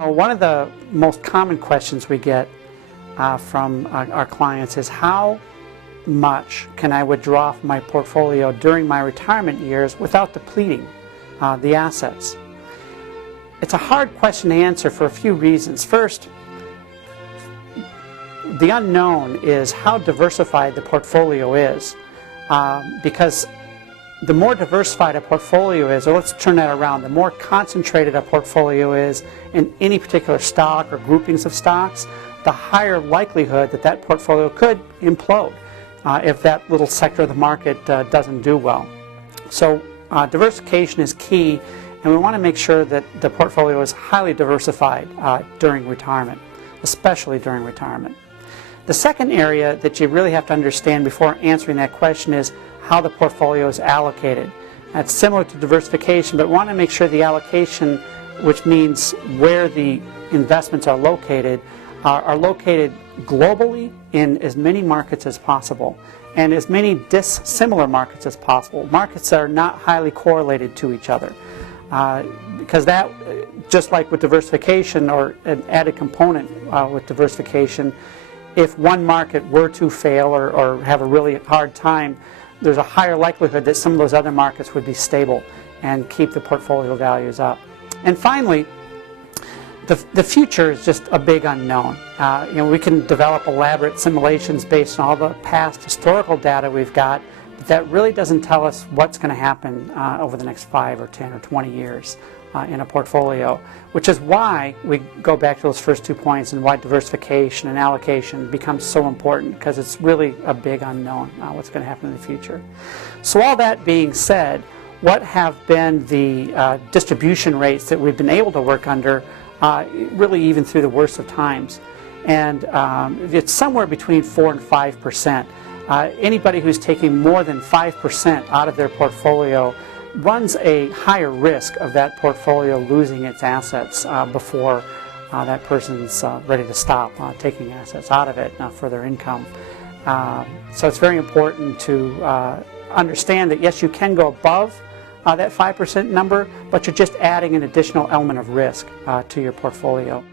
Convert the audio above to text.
One of the most common questions we get from our clients is how much can I withdraw from my portfolio during my retirement years without depleting the assets? It's a hard question to answer for a few reasons. First, the unknown is how diversified the portfolio is, because the more diversified a portfolio is, or let's turn that around, the more concentrated a portfolio is in any particular stock or groupings of stocks, the higher likelihood that that portfolio could implode if that little sector of the market doesn't do well. So diversification is key, and we want to make sure that the portfolio is highly diversified during retirement, especially during retirement. The second area that you really have to understand before answering that question is how the portfolio is allocated. That's similar to diversification, but want to make sure the allocation, which means where the investments are located globally in as many markets as possible and as many dissimilar markets as possible, markets that are not highly correlated to each other. Because that, just like with diversification or an added component with diversification, if one market were to fail or have a really hard time, there's a higher likelihood that some of those other markets would be stable and keep the portfolio values up. And finally, the future is just a big unknown. We can develop elaborate simulations based on all the past historical data we've got, but that really doesn't tell us what's going to happen over the next 5 or 10 or 20 years in a portfolio, which is why we go back to those first 2 points and why diversification and allocation becomes so important, because it's really a big unknown what's going to happen in the future. So all that being said, what have been the distribution rates that we've been able to work under really even through the worst of times? And it's somewhere between 4 and 5%. Anybody who's taking more than 5% out of their portfolio runs a higher risk of that portfolio losing its assets before that person's ready to stop taking assets out of it for their income. So it's very important to understand that yes, you can go above that 5% number, but you're just adding an additional element of risk to your portfolio.